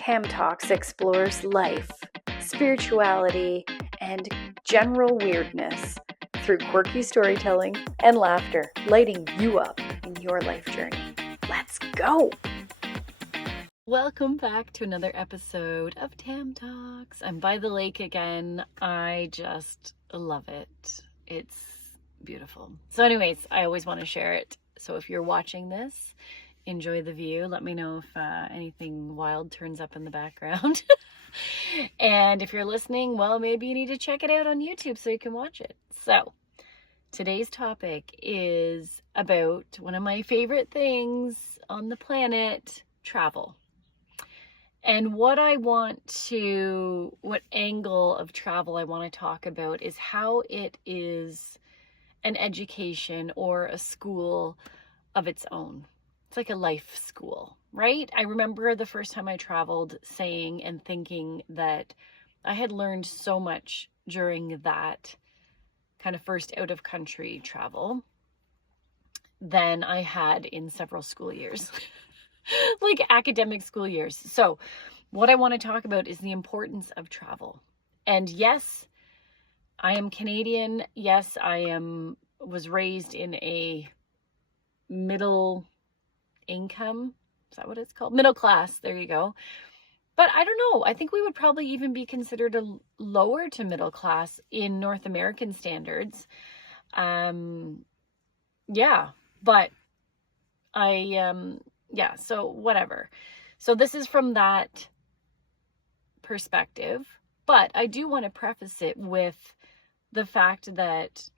Tam Talks explores life, spirituality, and general weirdness through quirky storytelling and laughter, lighting you up in your life journey. Let's go! Welcome back to another episode of Tam Talks. I'm by the lake again. I just love it. It's beautiful. So anyways, I always want to share it. So if you're watching this, enjoy the view. Let me know if anything wild turns up in the background. And if you're listening, well, maybe you need to check it out on YouTube so you can watch it. So today's topic is about one of my favorite things on the planet, travel. And what angle of travel I want to talk about is how it is an education or a school of its own. It's like a life school, right? I remember the first time I traveled saying and thinking that I had learned so much during that kind of first out of country travel than I had in several school years, like academic school years. So what I want to talk about is the importance of travel. And yes, I am Canadian. Yes, was raised in a middle income. Is that what it's called? Middle class. There you go. But I don't know. I think we would probably even be considered a lower to middle class in North American standards. But so whatever. So this is from that perspective. But I do want to preface it with the fact that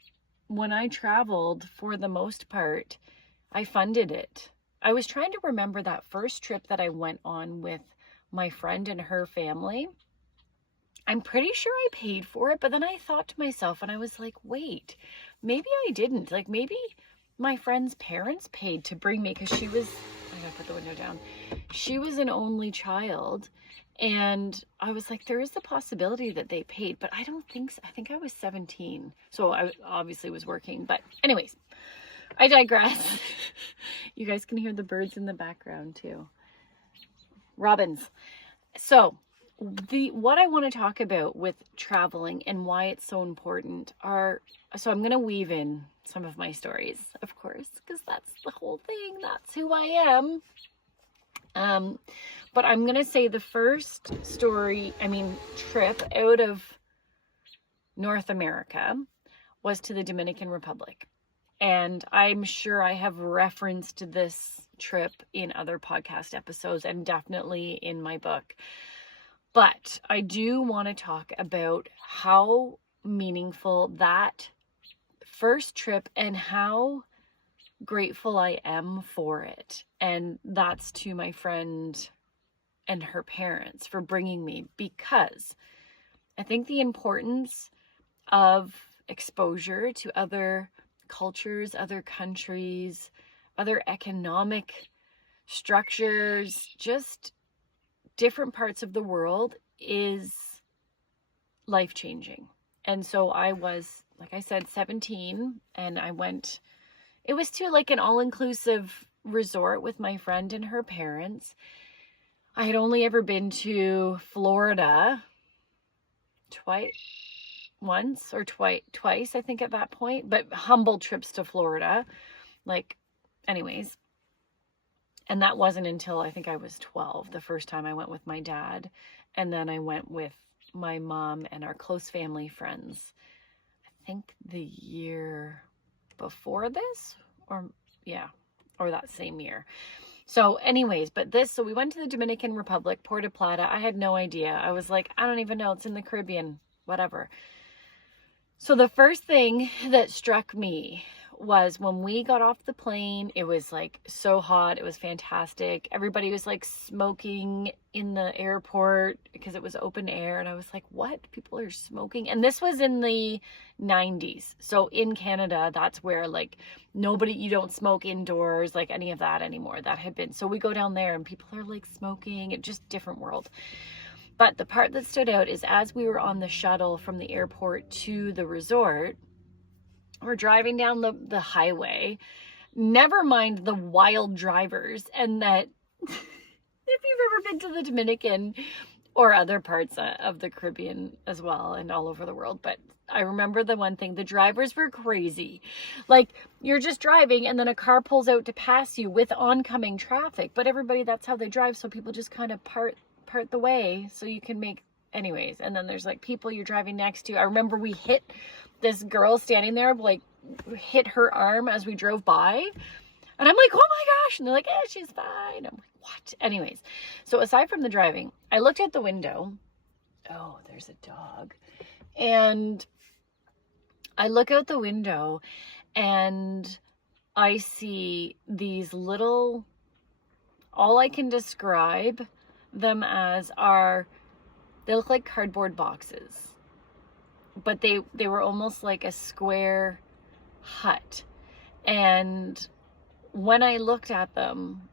when I traveled, for the most part, I funded it. I was trying to remember that first trip that I went on with my friend and her family. I'm pretty sure I paid for it, but then I thought to myself, and I was like, wait, maybe I didn't. Like, maybe my friend's parents paid to bring me, because I gotta put the window down. She was an only child, and I was like, there is a possibility that they paid, but I don't think so. I think I was 17, so I obviously was working. But anyways, I digress. You guys can hear the birds in the background too. Robins. So what I want to talk about with traveling and why it's so important so I'm going to weave in some of my stories, of course, because that's the whole thing. That's who I am. But I'm going to say the first trip out of North America was to the Dominican Republic. And I'm sure I have referenced this trip in other podcast episodes and definitely in my book. But I do want to talk about how meaningful that first trip and how grateful I am for it. And that's to my friend and her parents for bringing me, because I think the importance of exposure to other cultures, other countries, other economic structures, just different parts of the world is life-changing. And so I was, like I said, 17, and it was to like an all-inclusive resort with my friend and her parents. I had only ever been to Florida once or twice, I think, at that point, but humble trips to Florida, anyways. And that wasn't until I think I was 12, the first time I went with my dad. And then I went with my mom and our close family friends, I think the year before this, or that same year. So anyways, so we went to the Dominican Republic, Puerto Plata. I had no idea. I was like, I don't even know. It's in the Caribbean, whatever. So the first thing that struck me was when we got off the plane, it was like so hot. It was fantastic. Everybody was like smoking in the airport because it was open air. And I was like, what? People are smoking? And this was in the 90s. So in Canada, that's where you don't smoke indoors, like any of that anymore. That had been. So we go down there and people are like smoking. It's just different world. But the part that stood out is as we were on the shuttle from the airport to the resort, we're driving down the highway, never mind the wild drivers, and that if you've ever been to the Dominican or other parts of the Caribbean as well and all over the world. But I remember the one thing, the drivers were crazy. Like, you're just driving and then a car pulls out to pass you with oncoming traffic. But everybody, that's how they drive. So people just kind of part the way so you can make, anyways. And then there's like people you're driving next to. I remember we hit this girl standing there, like hit her arm as we drove by. And I'm like, oh my gosh. And they're like, she's fine. I'm like, what? Anyways, so aside from the driving, I looked out the window. Oh, there's a dog. And I look out the window and I see these little, all I can describe them as are, they look like cardboard boxes, but they were almost like a square hut. And when I looked at them,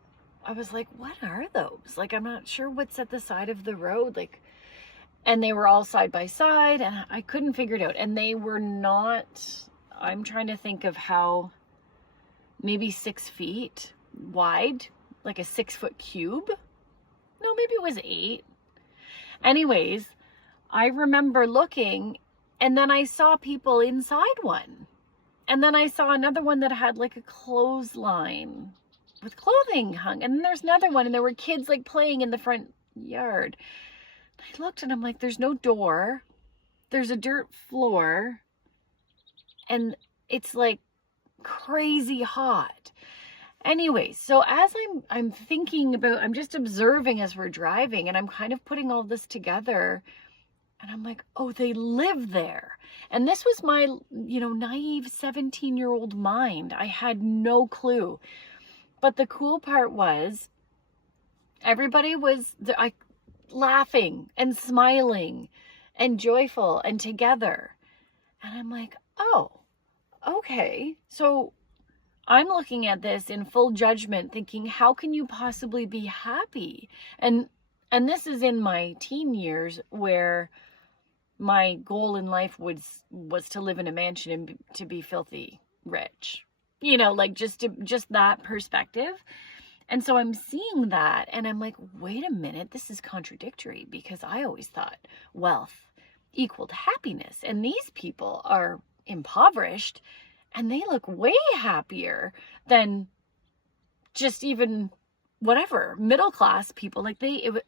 I was like, what are those? Like, I'm not sure what's at the side of the road. Like, and they were all side by side and I couldn't figure it out. And they were not, I'm trying to think of how, maybe 6 feet wide, like a 6-foot cube. No, maybe it was 8. Anyways, I remember looking and then I saw people inside one. And then I saw another one that had like a clothesline with clothing hung. And then there's another one and there were kids like playing in the front yard. I looked and I'm like, there's no door. There's a dirt floor. And it's like crazy hot. Anyway, so as I'm thinking about, I'm just observing as we're driving and I'm kind of putting all this together. And I'm like, oh, they live there. And this was my, naive 17-year-old mind. I had no clue. But the cool part was everybody was laughing and smiling and joyful and together. And I'm like, oh, okay. So I'm looking at this in full judgment thinking, how can you possibly be happy? And this is in my teen years where my goal in life was to live in a mansion and to be filthy rich, like just that perspective. And so I'm seeing that and I'm like, wait a minute, this is contradictory because I always thought wealth equaled happiness. And these people are impoverished and they look way happier than just even whatever middle class people.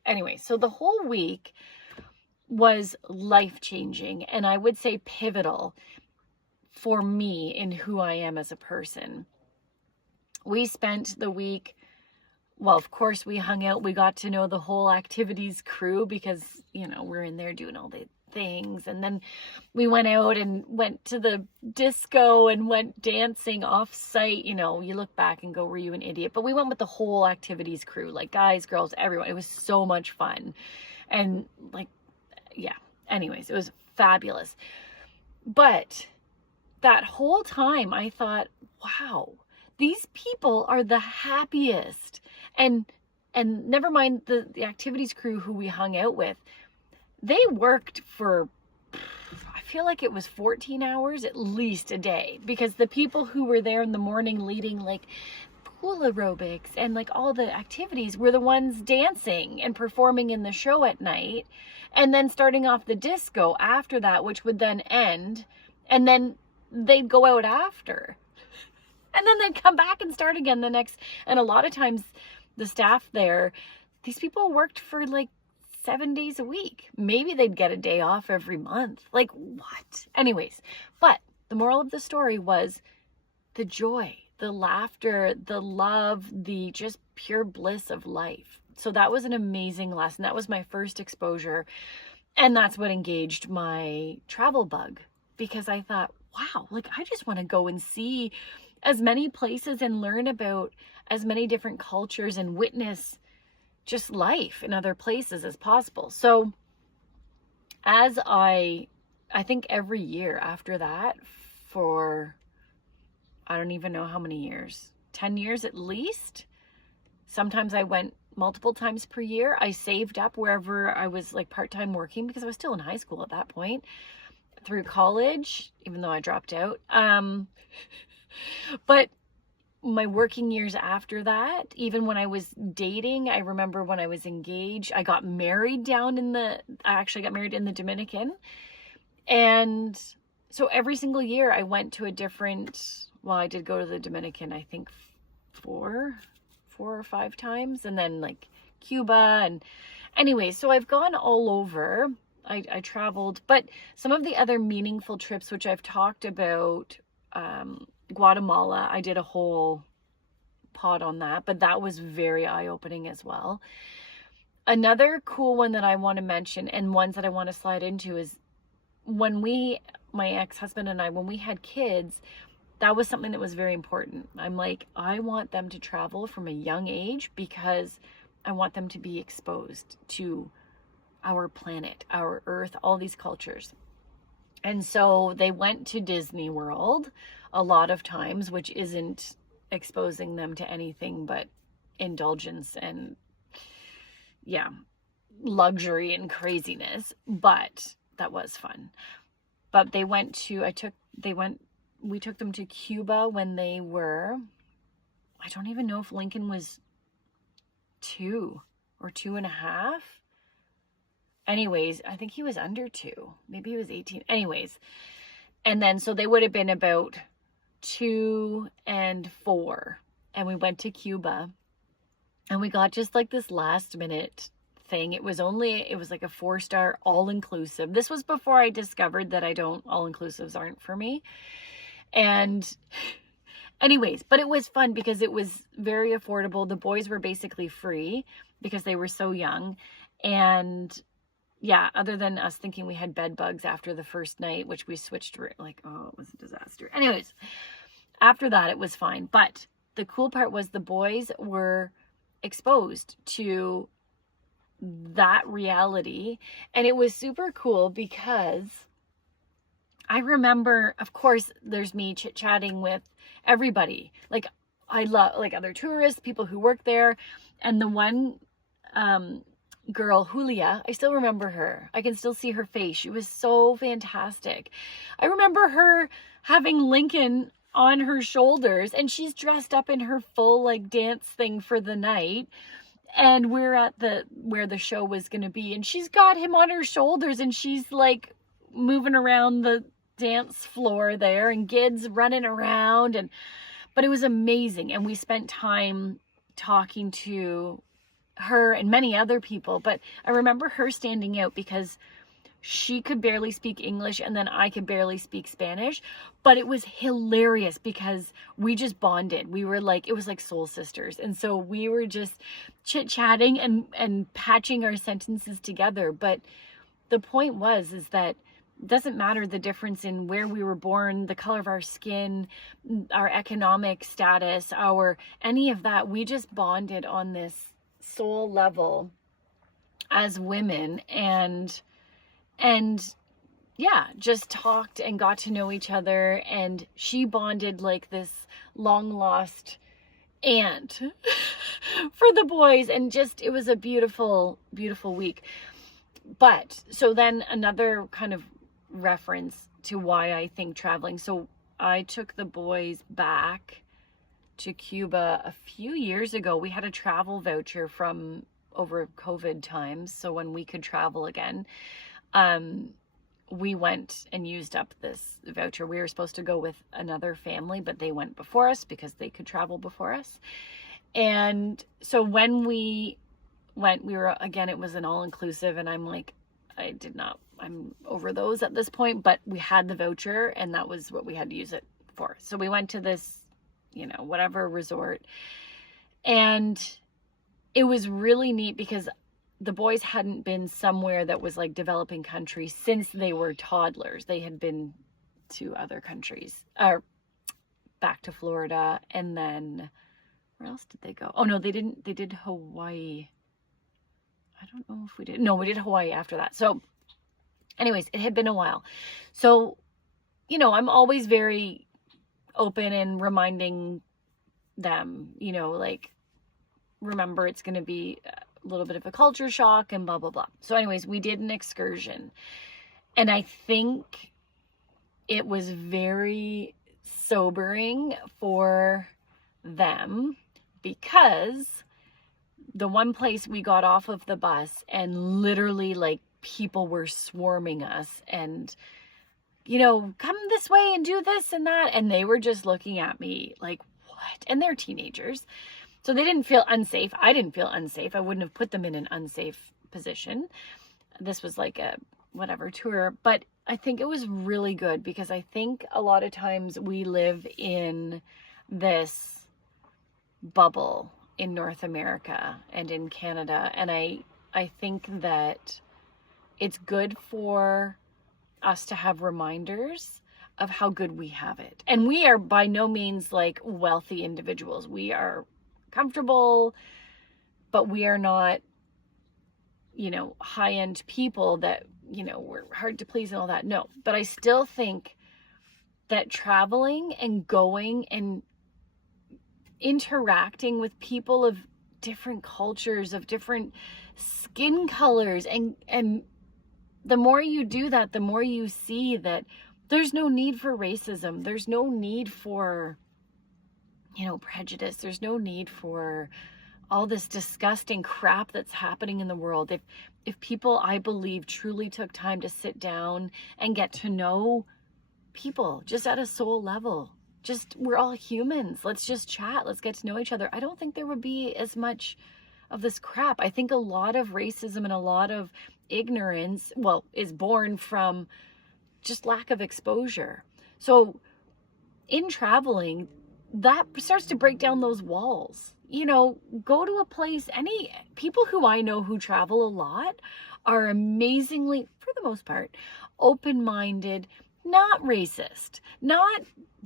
Anyway, so the whole week was life-changing and I would say pivotal for me in who I am as a person. We spent the week, well, of course we hung out, we got to know the whole activities crew because, we're in there doing all the things. And then we went out and went to the disco and went dancing off site. You look back and go, were you an idiot? But we went with the whole activities crew, like guys, girls, everyone. It was so much fun. And anyways, it was fabulous. But that whole time I thought, wow, these people are the happiest. And never mind the activities crew who we hung out with, they worked for, I feel like it was 14 hours at least a day, because the people who were there in the morning leading like pool aerobics and like all the activities were the ones dancing and performing in the show at night, and then starting off the disco after that, which would then end, and then they'd go out after, and then they'd come back and start again the next. And a lot of times the staff there, these people worked for like 7 days a week. Maybe they'd get a day off every month. Like, what? Anyways, but the moral of the story was the joy, the laughter, the love, the just pure bliss of life. So that was an amazing lesson. That was my first exposure. And that's what engaged my travel bug, because I thought, wow, like I just want to go and see as many places and learn about as many different cultures and witness just life in other places as possible. So as I think every year after that, for I don't even know how many years, 10 years at least. Sometimes I went multiple times per year. I saved up wherever I was like part-time working, because I was still in high school at that point, through college, even though I dropped out. But my working years after that, even when I was dating, I remember when I was engaged, I got married I actually got married in the Dominican. And so every single year I went to a different, well, I did go to the Dominican, I think four or five times, and then like Cuba. And anyway, so I've gone all over. I traveled, but some of the other meaningful trips, which I've talked about, Guatemala, I did a whole pod on that, but that was very eye-opening as well. Another cool one that I want to mention, and ones that I want to slide into, is when my ex-husband and I, when we had kids, that was something that was very important. I'm like, I want them to travel from a young age because I want them to be exposed to our planet, our earth, all these cultures. And so they went to Disney World a lot of times, which isn't exposing them to anything but indulgence and, yeah, luxury and craziness. But that was fun. But they went to, we took them to Cuba when they were, I don't even know if Lincoln was 2 or 2.5. Anyways, I think he was under 2. Maybe he was 18. Anyways. And then, so they would have been about 2 and 4. And we went to Cuba. And we got just like this last minute thing. It was like a 4-star all-inclusive. This was before I discovered that all-inclusives aren't for me. And anyways, but it was fun because it was very affordable. The boys were basically free because they were so young. And yeah, other than us thinking we had bed bugs after the first night, which we switched, like, oh, it was a disaster. Anyways, after that, it was fine. But the cool part was the boys were exposed to that reality. And it was super cool because I remember, of course, there's me chit-chatting with everybody. Like, I love, like, other tourists, people who work there. And the one girl, Julia, I still remember her. I can still see her face. She was so fantastic. I remember her having Lincoln on her shoulders, and she's dressed up in her full, like, dance thing for the night. And we're at where the show was going to be, and she's got him on her shoulders, and she's like moving around the dance floor there, and kids running around. But it was amazing. And we spent time talking to her and many other people, but I remember her standing out because she could barely speak English, and then I could barely speak Spanish. But it was hilarious because we just bonded. We were like, it was like soul sisters. And so we were just chit-chatting and patching our sentences together. But the point is that it doesn't matter the difference in where we were born, the color of our skin, our economic status, any of that. We just bonded on this soul level as women, and yeah, just talked and got to know each other. And she bonded like this long lost aunt for the boys, and just, it was a beautiful, beautiful week. But so then another kind of reference to why I think traveling. So I took the boys back to Cuba a few years ago. We had a travel voucher from over COVID times, so when we could travel again, we went and used up this voucher. We were supposed to go with another family, but they went before us because they could travel before us. And so when we went, it was an all-inclusive, and I'm like, I'm over those at this point, but we had the voucher, and that was what we had to use it for. So we went to this, whatever resort, and it was really neat because the boys hadn't been somewhere that was like developing countries since they were toddlers. They had been to other countries, or back to Florida, and then where else did they go? Oh no, they didn't. They did Hawaii. I don't know if we did. No, we did Hawaii after that. So anyways, it had been a while. So, I'm always very open and reminding them, like, remember, it's going to be a little bit of a culture shock and blah, blah, blah. So anyways, we did an excursion, and I think it was very sobering for them because the one place we got off of the bus and literally like people were swarming us and, you know, come this way and do this and that. And they were just looking at me like, what? And they're teenagers. So they didn't feel unsafe. I didn't feel unsafe. I wouldn't have put them in an unsafe position. This was like a whatever tour, but I think it was really good because I think a lot of times we live in this bubble in North America and in Canada. And I think that it's good for us to have reminders of how good we have it. And we are by no means like wealthy individuals. We are comfortable, but we are not, you know, high-end people that, you know, we're hard to please and all that. No, but I still think that traveling and going and interacting with people of different cultures, of different skin colors, and the more you do that, the more you see that there's no need for racism. There's no need for, you know, prejudice. There's no need for all this disgusting crap that's happening in the world. If people, I believe, truly took time to sit down and get to know people just at a soul level, just, we're all humans. Let's just chat. Let's get to know each other. I don't think there would be as much of this crap. I think a lot of racism and a lot of ignorance, well, is born from just lack of exposure. So in traveling, that starts to break down those walls. You know, go to a place, any people who I know who travel a lot are amazingly, for the most part, open-minded, not racist, not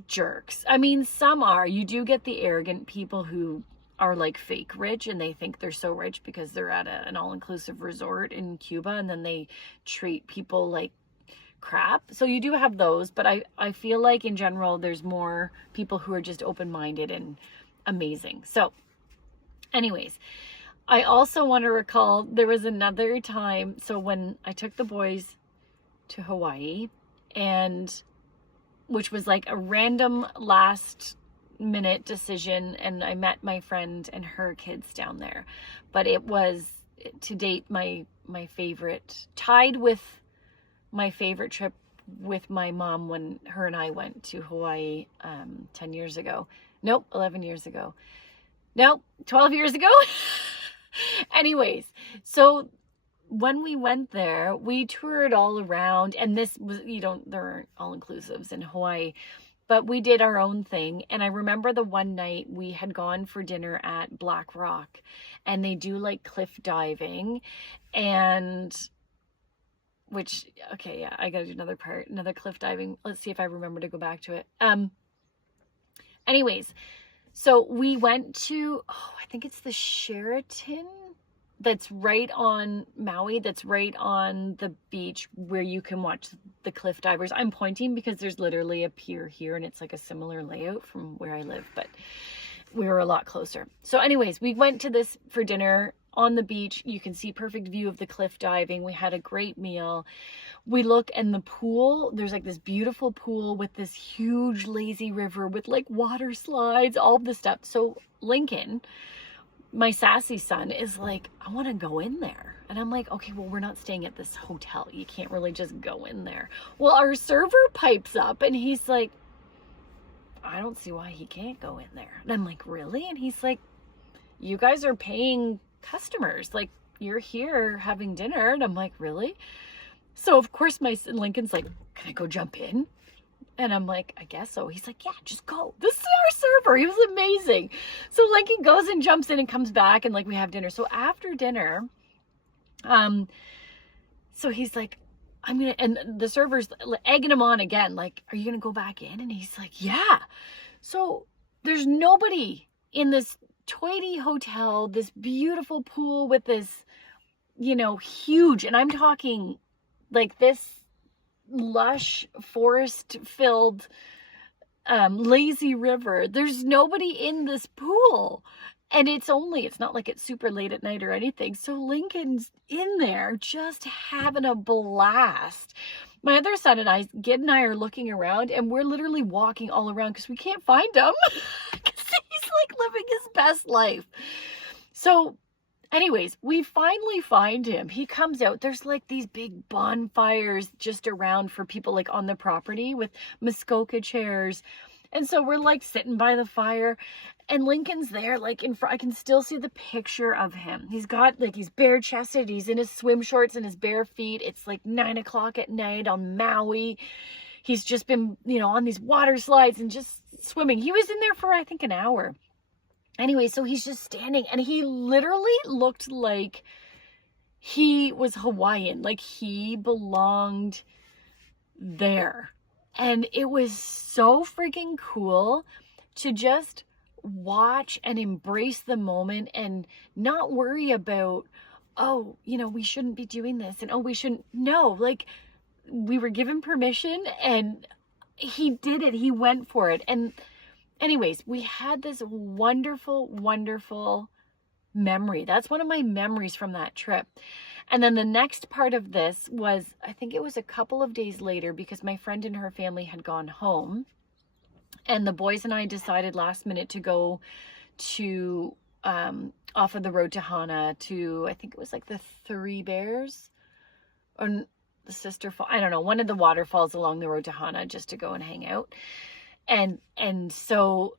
jerks. I mean, some are. You do get the arrogant people who are like fake rich and they think they're so rich because they're at an all-inclusive resort in Cuba and then they treat people like crap. So you do have those, but I feel like in general there's more people who are just open-minded and amazing. So anyways, I also want to recall there was another time, so when I took the boys to Hawaii, and which was like a random last minute decision, and I met my friend and her kids down there, but it was to date my favorite, tied with my favorite trip with my mom when her and I went to Hawaii 10 years ago. Nope, 11 years ago. Nope, 12 years ago. Anyways, so when we went there, we toured all around, and this was, there aren't all-inclusives in Hawaii, but we did our own thing. And I remember the one night we had gone for dinner at Black Rock, and they do like cliff diving, and which, okay, yeah, I gotta do another cliff diving. Let's see if I remember to go back to it. Anyways, so we went to, I think it's the Sheraton that's right on Maui, that's right on the beach where you can watch the cliff divers. I'm pointing because there's literally a pier here and it's like a similar layout from where I live, but we were a lot closer. So anyways, we went to this for dinner on the beach. You can see perfect view of the cliff diving. We had a great meal. We look in the pool. There's like this beautiful pool with this huge lazy river with like water slides, all this stuff. So Lincoln, my sassy son, is like, I want to go in there. And I'm like, okay, well, we're not staying at this hotel. You can't really just go in there. Well, our server pipes up and he's like, I don't see why he can't go in there. And I'm like, really? And he's like, you guys are paying customers. Like, you're here having dinner. And I'm like, really? So of course my Lincoln's like, can I go jump in? And I'm like, I guess so. He's like, yeah, just go. This is our server. He was amazing. So Lincoln goes and jumps in and comes back, and like we have dinner. So after dinner, so he's like, I'm gonna, and the server's egging him on again, like, are you gonna go back in? And he's like, yeah. So there's nobody in this toity hotel, this beautiful pool with this, huge, and I'm talking like this lush forest filled lazy river. There's nobody in this pool, and it's not like it's super late at night or anything. So Lincoln's in there just having a blast. My other son and I, Gid and I, are looking around, and we're literally walking all around because we can't find him. Because he's like living his best life. So anyways, we finally find him. He comes out. There's like these big bonfires just around for people like on the property with Muskoka chairs. And so we're like sitting by the fire, and Lincoln's there like in front. I can still see the picture of him. He's got like, he's bare chested. He's in his swim shorts and his bare feet. It's like 9 o'clock at night on Maui. He's just been, on these water slides and just swimming. He was in there for, I think, an hour. Anyway, so he's just standing, and he literally looked like he was Hawaiian, like he belonged there. And it was so freaking cool to just watch and embrace the moment and not worry about, oh, we shouldn't be doing this, and oh, we shouldn't. No, like, we were given permission, and he did it. He went for it. And anyways, we had this wonderful, wonderful memory. That's one of my memories from that trip. And then the next part of this was, I think it was a couple of days later, because my friend and her family had gone home. And the boys and I decided last minute to go to, off of the road to Hana to, I think it was like the Three Bears or the Sister Fall. I don't know, one of the waterfalls along the road to Hana, just to go and hang out. And so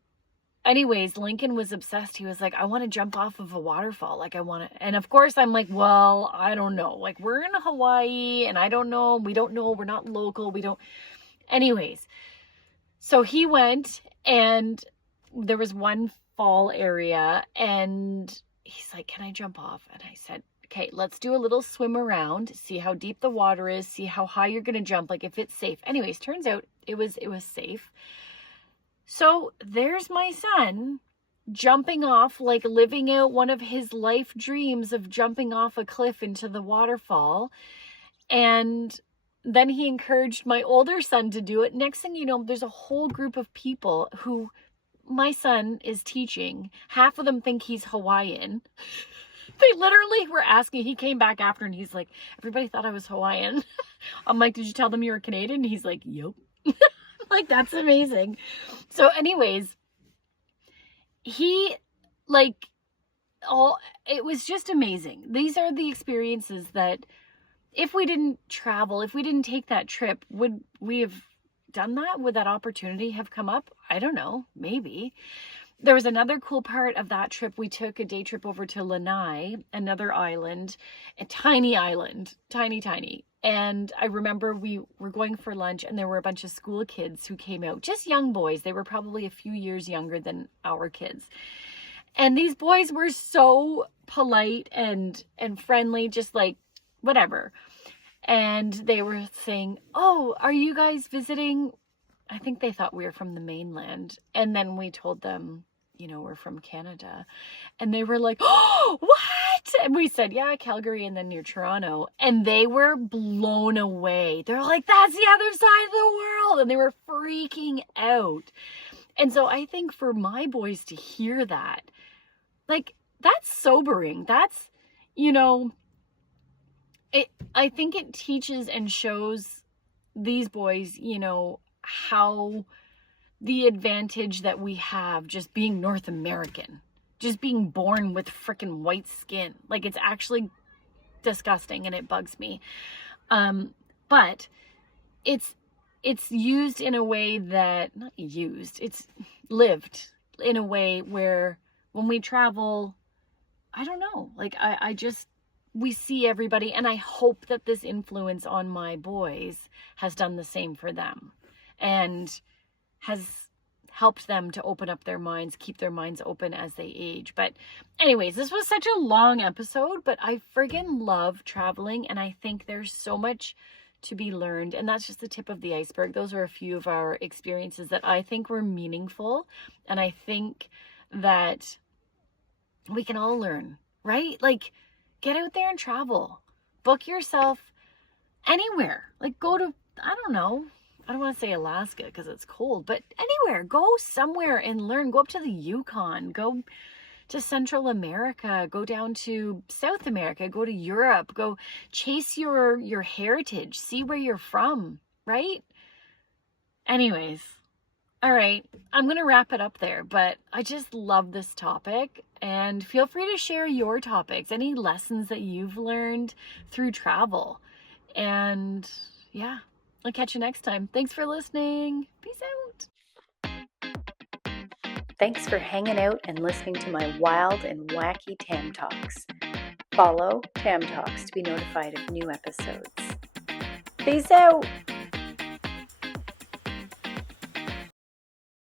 anyways, Lincoln was obsessed. He was like, I want to jump off of a waterfall. Like, I want to, and of course I'm like, well, I don't know. Like, we're in Hawaii and I don't know. We don't know. We're not local. We don't. Anyways, so he went, and there was one fall area, and he's like, can I jump off? And I said, okay, let's do a little swim around, see how deep the water is, see how high you're going to jump, like if it's safe. Anyways, turns out it was safe. So there's my son jumping off, like living out one of his life dreams of jumping off a cliff into the waterfall. And then he encouraged my older son to do it. Next thing you know, there's a whole group of people who my son is teaching. Half of them think he's Hawaiian. They literally were asking. He came back after and he's like, everybody thought I was Hawaiian. I'm like, did you tell them you were Canadian? And he's like, yep. Like, that's amazing. So anyways, it was just amazing. These are the experiences that if we didn't travel, if we didn't take that trip, would we have done that? Would that opportunity have come up? I don't know. Maybe. There was another cool part of that trip. We took a day trip over to Lanai, another island, a tiny island, tiny. And I remember we were going for lunch, and there were a bunch of school kids who came out, just young boys. They were probably a few years younger than our kids. And these boys were so polite and friendly, just like whatever. And they were saying, oh, are you guys visiting? I think they thought we were from the mainland. And then we told them, we're from Canada. And they were like, oh, what? And we said, yeah, Calgary and then near Toronto. And they were blown away. They're like, that's the other side of the world. And they were freaking out. And so I think for my boys to hear that, like, that's sobering. That's, I think it teaches and shows these boys, how the advantage that we have just being North American, just being born with freaking white skin. Like, it's actually disgusting and it bugs me. But it's used in a way that, not used, it's lived in a way where when we travel, I don't know, like we see everybody, and I hope that this influence on my boys has done the same for them and has helped them to open up their minds, keep their minds open as they age. But anyways, this was such a long episode, but I friggin' love traveling, and I think there's so much to be learned, and that's just the tip of the iceberg. Those are a few of our experiences that I think were meaningful, and I think that we can all learn, right? Like, get out there and travel. Book yourself anywhere. Like, go to, I don't know, I don't want to say Alaska because it's cold, but anywhere. Go somewhere and learn. Go up to the Yukon. Go to Central America. Go down to South America. Go to Europe. Go chase your heritage. See where you're from, right? Anyways, All right, I'm going to wrap it up there, but I just love this topic, and feel free to share your topics, any lessons that you've learned through travel. And yeah, I'll catch you next time. Thanks for listening. Peace out. Thanks for hanging out and listening to my wild and wacky Tam Talks. Follow Tam Talks to be notified of new episodes. Peace out.